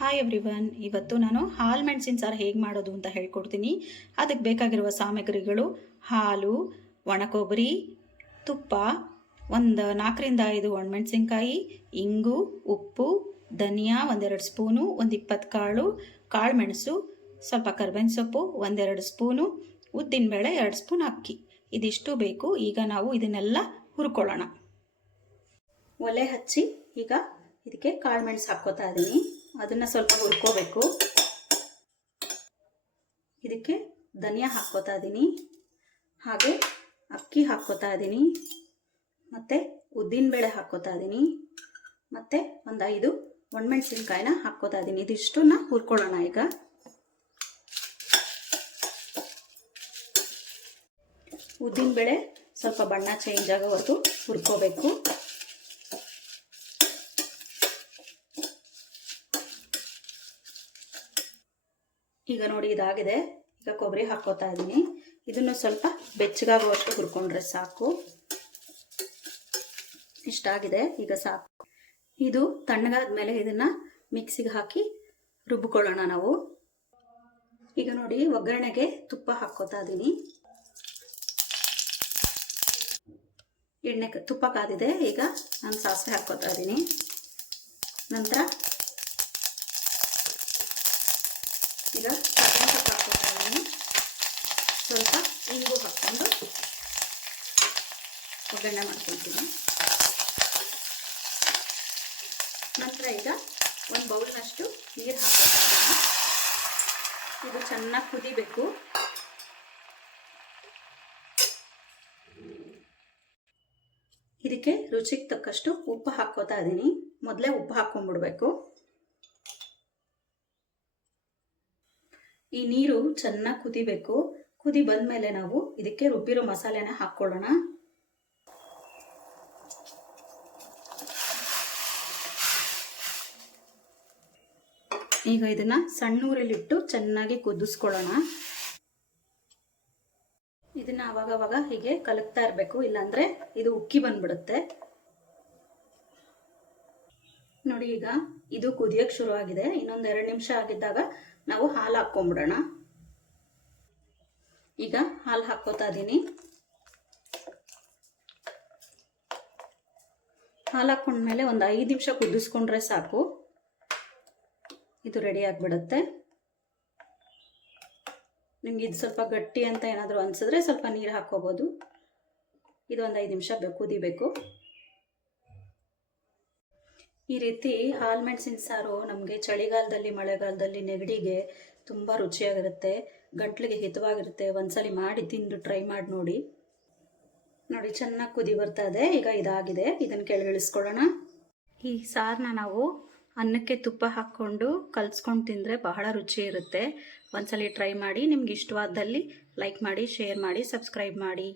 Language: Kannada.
ಹಾಯ್ ಎವ್ರಿವನ್ ಇವತ್ತು ನಾನು ಹಾಲು ಮೆಣಸಿನ ಸಾರು ಹೇಗೆ ಮಾಡೋದು ಅಂತ ಹೇಳ್ಕೊಡ್ತೀನಿ. ಅದಕ್ಕೆ ಬೇಕಾಗಿರುವ ಸಾಮಗ್ರಿಗಳು ಹಾಲು, ಒಣಕೊಬ್ಬರಿ, ತುಪ್ಪ, ಒಂದು ನಾಲ್ಕರಿಂದ ಐದು ಒಣಮೆಣಸಿನ್ಕಾಯಿ ಇಂಗು, ಉಪ್ಪು, ಧನಿಯಾ, ಒಂದೆರಡು ಸ್ಪೂನು, ಒಂದು ಇಪ್ಪತ್ತು ಕಾಳು ಕಾಳು ಮೆಣಸು, ಸ್ವಲ್ಪ ಕರ್ಬೇವಿನ ಸೊಪ್ಪು, ಒಂದೆರಡು ಸ್ಪೂನು ಉದ್ದಿನಬೇಳೆ ಎರಡು ಸ್ಪೂನ್ ಅಕ್ಕಿ. ಇದಿಷ್ಟು ಬೇಕು, ಈಗ ನಾವು ಇದನ್ನೆಲ್ಲ ಹುರ್ಕೊಳ್ಳೋಣ. ಒಲೆ ಹಚ್ಚಿ ಈಗ ಇದಕ್ಕೆ ಕಾಳು ಮೆಣಸು ಹಾಕ್ಕೋತಾ ಇದ್ದೀನಿ ಅದನ್ನು ಸ್ವಲ್ಪ ಹುರ್ಕೋಬೇಕು. ಇದಕ್ಕೆ ಧನಿಯಾ ಹಾಕ್ಕೋತಾ ಇದ್ದೀನಿ ಹಾಗೆ ಅಕ್ಕಿ ಹಾಕ್ಕೋತಾ ಇದ್ದೀನಿ ಮತ್ತು ಉದ್ದಿನಬೇಳೆ ಹಾಕ್ಕೋತಾ ಇದ್ದೀನಿ ಮತ್ತು ಒಂದು ಐದು ಒಣಮೆಣ್ಸಿನ್ಕಾಯಿನ ಹಾಕ್ಕೋತಾ ಇದ್ದೀನಿ ಇದಿಷ್ಟನ್ನ ಹುರ್ಕೊಳ್ಳೋಣ ಈಗ. ಉದ್ದಿನಬೇಳೆ ಸ್ವಲ್ಪ ಬಣ್ಣ ಚೇಂಜ್ ಆಗೋವರೆಗೂ ಹುರ್ಕೋಬೇಕು. ಈಗ ನೋಡಿ ಇದಾಗಿದೆ. ಈಗ ಕೊಬ್ಬರಿ ಹಾಕ್ಕೋತಾ ಇದ್ದೀನಿ ಇದನ್ನು ಸ್ವಲ್ಪ ಬೆಚ್ಚಗಾಗುವಷ್ಟು ಹುರ್ಕೊಂಡ್ರೆ ಸಾಕು. ಇಷ್ಟಾಗಿದೆ ಈಗ ಸಾಕು. ಇದು ತಣ್ಣಗಾದ್ಮೇಲೆ ಇದನ್ನು ಮಿಕ್ಸಿಗೆ ಹಾಕಿ ರುಬ್ಬಿಕೊಳ್ಳೋಣ ನಾವು. ಈಗ ನೋಡಿ ಒಗ್ಗರಣೆಗೆ ತುಪ್ಪ ಹಾಕ್ಕೋತಾ ಇದ್ದೀನಿ ಎಣ್ಣೆ ತುಪ್ಪ ಕಾದಿದೆ. ಈಗ ನಾನು ಸಾಸಿವೆ ಹಾಕ್ಕೋತಾ ಇದ್ದೀನಿ ನಂತರ ಈಗ ಹಾಕ್ಕೊತಾ ಇದ್ದೀನಿ ಸ್ವಲ್ಪ ಇಂಗು ಹಾಕ್ಕೊಂಡು ಒಗ್ಗರಣೆ ಮಾಡ್ಕೊಳ್ತೀನಿ. ನಂತರ ಈಗ ಒಂದು ಬೌಲ್ನಷ್ಟು ನೀರು ಹಾಕ್ಕೊತಾ ಇದ್ದೀನಿ ಇದು ಚೆನ್ನಾಗಿ ಕುದಿಬೇಕು. ಇದಕ್ಕೆ ರುಚಿಗೆ ತಕ್ಕಷ್ಟು ಉಪ್ಪು ಹಾಕ್ಕೋತಾ ಇದ್ದೀನಿ ಮೊದಲೇ ಉಪ್ಪು ಹಾಕ್ಕೊಂಡ್ಬಿಡ್ಬೇಕು. ಈ ನೀರು ಚೆನ್ನಾಗಿ ಕುದಿಬೇಕು. ಕುದಿ ಬಂದಮೇಲೆ ನಾವು ಇದಕ್ಕೆ ರುಬ್ಬಿರೋ ಮಸಾಲೆನ ಹಾಕ್ಕೊಳ್ಳೋಣ. ಈಗ ಇದನ್ನ ಸಣ್ಣೂರಲ್ಲಿಟ್ಟು ಚೆನ್ನಾಗಿ ಕುದಿಸ್ಕೊಳ್ಳೋಣ. ಇದನ್ನ ಅವಾಗವಾಗ ಹೀಗೆ ಕಲಕ್ತಾ ಇರಬೇಕು, ಇಲ್ಲಾಂದ್ರೆ ಇದು ಉಕ್ಕಿ ಬಂದ್ಬಿಡುತ್ತೆ. ನೋಡಿ ಈಗ ಇದು ಕುದಿಯಕ್ಕೆ ಶುರು ಆಗಿದೆ ಇನ್ನೊಂದು ಎರಡು ನಿಮಿಷ ಆಗಿದ್ದಾಗ ನಾವು ಹಾಲು ಹಾಕ್ಕೊಂಬಿಡೋಣ ಈಗ ಹಾಲು ಹಾಕ್ಕೋತಾ ಇದ್ದೀನಿ ಹಾಲು ಹಾಕ್ಕೊಂಡ್ಮೇಲೆ ಒಂದು ಐದು ನಿಮಿಷ ಕುದಿಸ್ಕೊಂಡ್ರೆ ಸಾಕು. ಇದು ರೆಡಿ ಆಗಿಬಿಡುತ್ತೆ. ನಿಮ್ಗೆ ಇದು ಸ್ವಲ್ಪ ಗಟ್ಟಿ ಅಂತ ಏನಾದರೂ ಅನಿಸಿದ್ರೆ ಸ್ವಲ್ಪ ನೀರು ಹಾಕ್ಕೋಬೋದು. ಇದು ಒಂದು ಐದು ನಿಮಿಷ ಕುದಿಬೇಕು. ಈ ರೀತಿ ಹಾಲು ಮೆಣಸಿನ ಸಾರು ನಮಗೆ ಚಳಿಗಾಲದಲ್ಲಿ, ಮಳೆಗಾಲದಲ್ಲಿ ನೆಗಡಿಗೆ ತುಂಬ ರುಚಿಯಾಗಿರುತ್ತೆ, ಗಂಟ್ಲಿಗೆ ಹಿತವಾಗಿರುತ್ತೆ. ಒಂದ್ಸಲಿ ಮಾಡಿ ತಿಂದು ಟ್ರೈ ಮಾಡಿ ನೋಡಿ. ನೋಡಿ, ಚೆನ್ನಾಗಿ ಕುದಿ ಬರ್ತಾ ಇದೆ. ಈಗ ಇದಾಗಿದೆ. ಇದನ್ನು ಕೆಳಗಿಳಿಸ್ಕೊಳ್ಳೋಣ. ಈ ಸಾರನ್ನ ನಾವು ಅನ್ನಕ್ಕೆ ತುಪ್ಪ ಹಾಕ್ಕೊಂಡು ಕಲ್ಸ್ಕೊಂಡು ತಿಂದರೆ ಬಹಳ ರುಚಿ ಇರುತ್ತೆ. ಒಂದ್ಸಲಿ ಟ್ರೈ ಮಾಡಿ. ನಿಮ್ಗೆ ಇಷ್ಟವಾದಲ್ಲಿ ಲೈಕ್ ಮಾಡಿ ಶೇರ್ ಮಾಡಿ ಸಬ್ಸ್ಕ್ರೈಬ್ ಮಾಡಿ.